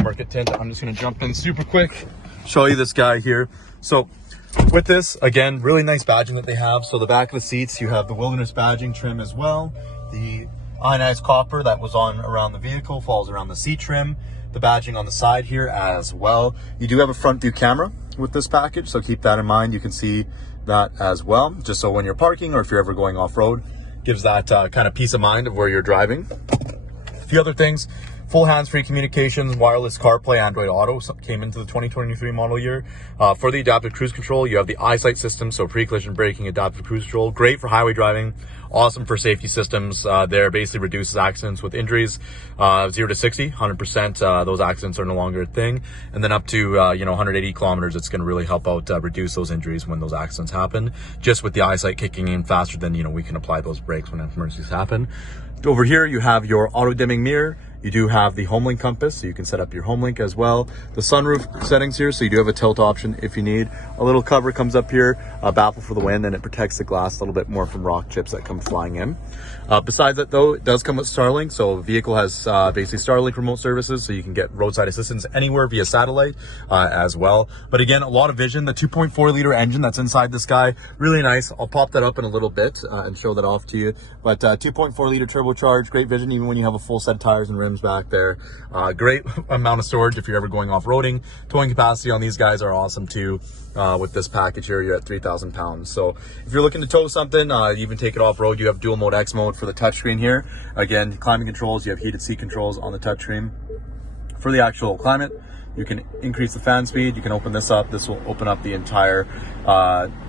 aftermarket tint. I'm just going to jump in super quick, show you this guy here. So with this, again, really nice badging that they have. So the back of the seats, you have the wilderness badging trim as well. The ionized copper that was on around the vehicle falls around the seat trim. The badging on the side here as well. You do have a front view camera with this package, so keep that in mind. You can see that as well, just so when you're parking or if you're ever going off-road, gives that kind of peace of mind of where you're driving. A few other things: full hands-free communications, wireless CarPlay, Android Auto came into the 2023 model year. For the adaptive cruise control, you have the eyesight system, so pre-collision braking, adaptive cruise control, great for highway driving, awesome for safety systems. There basically reduces accidents with injuries, 0 to 60, 100%. Those accidents are no longer a thing, and then up to 180 kilometers, it's going to really help out reduce those injuries when those accidents happen. Just with the eyesight kicking in faster than we can apply those brakes when emergencies happen. Over here, you have your auto dimming mirror. You do have the HomeLink compass, so you can set up your HomeLink as well. The sunroof settings here, so you do have a tilt option if you need. A little cover comes up here, a baffle for the wind, and it protects the glass a little bit more from rock chips that come flying in. Besides that though, it does come with Starlink, so the vehicle has basically Starlink remote services, so you can get roadside assistance anywhere via satellite as well. But again, a lot of vision. The 2.4 liter engine that's inside this guy, really nice. I'll pop that up in a little bit and show that off to you. But 2.4 liter turbocharged, great vision even when you have a full set of tires and rims back there. Great amount of storage if you're ever going off-roading. Towing capacity on these guys are awesome too. With this package here, you're at 3,000 pounds. So if you're looking to tow something, even take it off-road, you have dual mode X mode for the touchscreen here. Again, climate controls, you have heated seat controls on the touchscreen. For the actual climate, you can increase the fan speed. You can open this up. This will open up the entire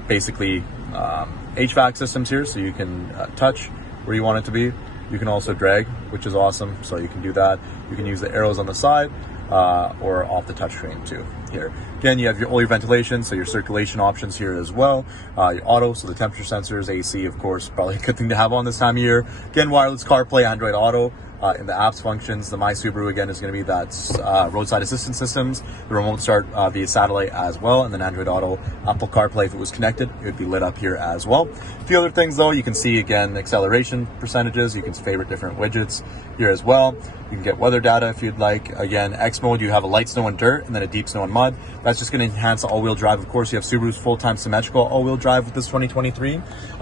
basically HVAC systems here, so you can touch where you want it to be. You can also drag, which is awesome, so you can do that. You can use the arrows on the side or off the touchscreen too here. Again, you have all your ventilation, so your circulation options here as well. Your auto, so the temperature sensors, AC, of course, probably a good thing to have on this time of year. Again, wireless CarPlay, Android Auto. In the apps functions, the My Subaru again is going to be that roadside assistance systems, the remote start via satellite as well, and then Android Auto, Apple CarPlay. If it was connected, it would be lit up here as well. A few other things though, you can see again acceleration percentages. You can favorite different widgets here as well. You can get weather data if you'd like. Again, X mode, you have a light snow and dirt, and then a deep snow and mud. That's just going to enhance the all-wheel drive. Of course, you have Subaru's full-time symmetrical all-wheel drive with this 2023.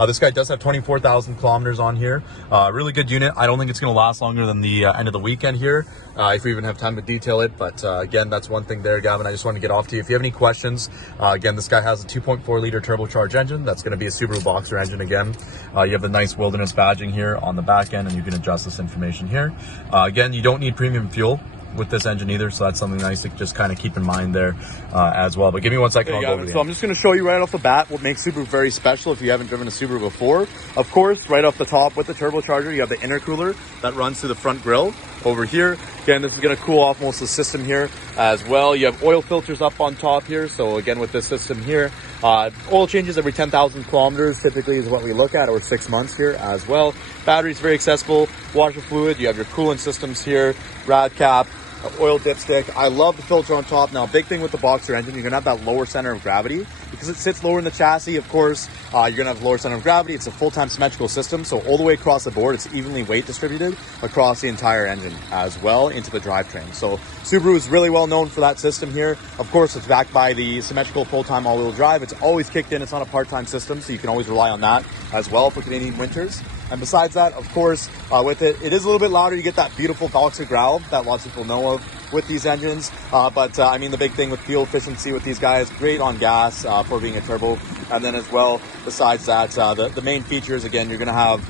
This guy does have 24,000 kilometers on here. Really good unit. I don't think it's going to last longer than the end of the weekend here, if we even have time to detail it. But again, that's one thing there, Gavin. I just wanted to get off to you. If you have any questions, again, this guy has a 2.4 liter turbocharged engine. That's going to be a Subaru Boxer engine again. You have the nice wilderness badging here on the back end, and you can adjust this information here. Again, you don't need premium fuel with this engine either, so that's something nice to just kind of keep in mind there as well. But give me 1 second, I'll go over So I'm just going to show you right off the bat what makes Subaru very special if you haven't driven a Subaru before. Of course, right off the top with the turbocharger, you have the intercooler that runs through the front grille over here. Again, this is going to cool off most of the system here as well. You have oil filters up on top here, so again with this system here, oil changes every 10,000 kilometers typically is what we look at, or 6 months here as well. Battery's very accessible. Washer fluid, you have your coolant systems here, rad cap, oil dipstick. I love the filter on top. Now, a big thing with the Boxer engine, you're gonna have that lower center of gravity because it sits lower in the chassis. Of course, you're gonna have lower center of gravity. It's a full-time symmetrical system, so all the way across the board, it's evenly weight distributed across the entire engine as well into the drivetrain. So Subaru is really well known for that system here. Of course, it's backed by the symmetrical full-time all-wheel drive. It's always kicked in. It's not a part-time system, so you can always rely on that as well for Canadian winters. And besides that, of course, with it is a little bit louder. You get that beautiful Boxer growl that lots of people know of with these engines. I mean, the big thing with fuel efficiency with these guys, great on gas for being a turbo. And then as well, besides that, the main features, again, you're going to have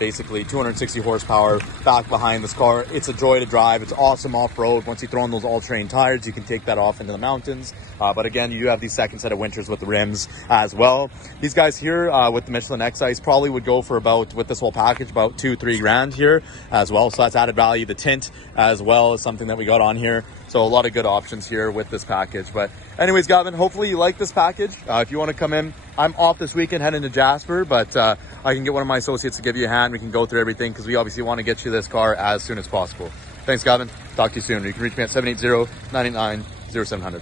basically 260 horsepower back behind this car. It's a joy to drive. It's awesome off-road. Once you throw in those all-terrain tires, you can take that off into the mountains. But again, you do have these second set of winters with the rims as well. These guys here with the Michelin X-Ice probably would go for about, with this whole package, about $2-3 grand here as well. So that's added value. The tint as well is something that we got on here. So a lot of good options here with this package. But anyways, Gavin, hopefully you like this package. If you want to come in, I'm off this weekend heading to Jasper, but I can get one of my associates to give you a hand. We can go through everything because we obviously want to get you this car as soon as possible. Thanks, Gavin. Talk to you soon. You can reach me at 780-989-0700.